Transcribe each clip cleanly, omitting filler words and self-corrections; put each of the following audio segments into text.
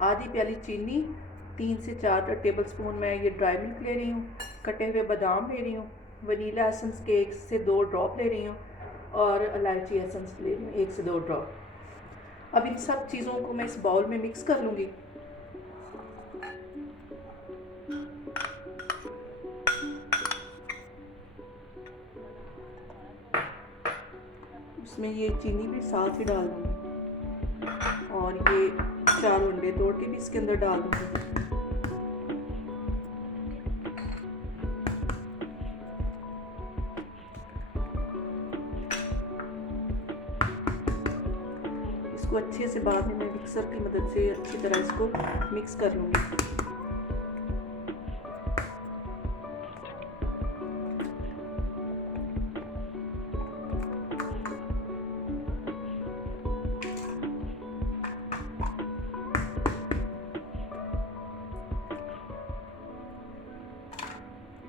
आधी प्याली चीनी, 3 से 4 टेबल स्पून मैं ये ड्राई मिल्क ले रही हूँ, कटे हुए बादाम ले रही हूँ, वनीला एसेंस के 1 से 2 ड्रॉप ले रही हूँ और इलायची एसेंस ले रही हूँ 1 से 2 ड्रॉप। अब इन सब चीज़ों को मैं इस बाउल में मिक्स कर लूँगी। उसमें ये चीनी भी साथ ही डाल दूँगी और ये 4 अंडे तोड़ के भी इसके अंदर डाल दूँगी। इसको अच्छे से बाद में मैं मिक्सर की मदद से अच्छी तरह इसको मिक्स कर लूँगी।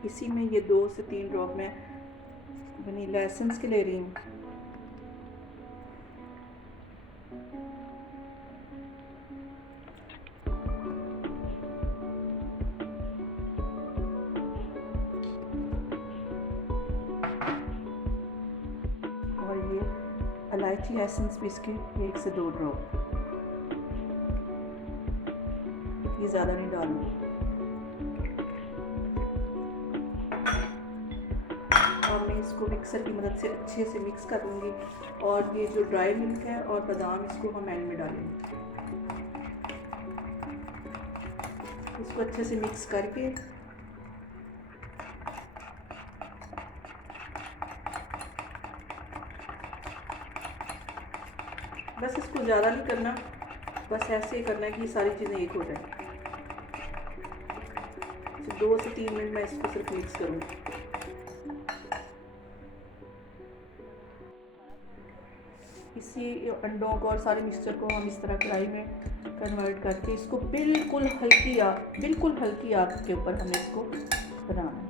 इसी में ये 2 से 3 ड्रॉप मैं वनीला एसेंस के ले रही हूँ। और ये इलायची एसेंस भी इसके 1 से 2 ड्रॉप, ये ज़्यादा नहीं डालूँगी। और मैं इसको मिक्सर की मदद से अच्छे से मिक्स कर लूँगी और ये जो ड्राई मिल्क है और बादाम इसको हम एंड में डालेंगे। इसको अच्छे से मिक्स करके बस इसको ज़्यादा नहीं करना, बस ऐसे ही करना है कि ये सारी चीज़ें एक हो जाए। 2 से 3 मिनट मैं इसको सिर्फ मिक्स करूँगी। इसी अंडों को और सारे मिक्सचर को हम इस तरह कढ़ाई में कन्वर्ट करके इसको बिल्कुल हल्की आग के ऊपर हमें इसको बनाना है।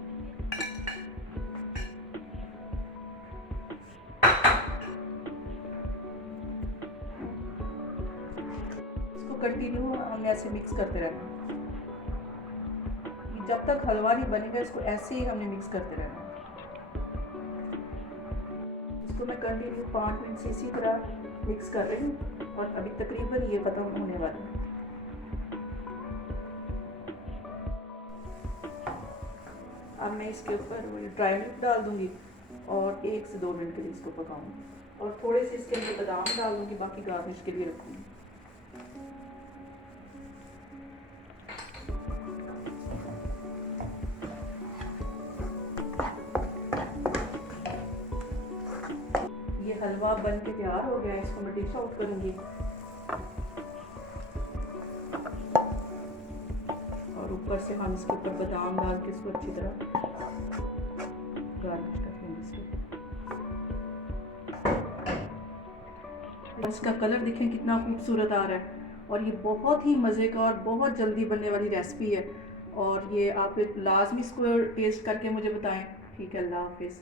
इसको कंटिन्यू हमें ऐसे मिक्स करते रहना है। जब तक हलवा नहीं बनेगा इसको ऐसे ही हमने मिक्स करते रहना है। इसको मैं कंटिन्यू 5 मिनट से इसी तरह मिक्स कर रही हूँ और अभी तकरीबन ये ख़त्म होने वाला है। अब मैं इसके ऊपर ड्राई मिल्क डाल दूँगी और 1 से 2 मिनट के लिए इसको पकाऊँगी और थोड़े से इसके अंदर बादाम डाल दूँगी, बाकी गार्निश के लिए रखूँगी। ये हलवा बन के तैयार हो गया है, इसको मैं डिश आउट करूँगी और ऊपर से हम इसके ऊपर बादाम डाल के इसको अच्छी तरह गार्निश कर देंगे। इसका कलर देखें कितना खूबसूरत आ रहा है और ये बहुत ही मज़े का और बहुत जल्दी बनने वाली रेसिपी है और ये आप लाजमी इसको टेस्ट करके मुझे बताएं। ठीक है, अल्लाह हाफिज़।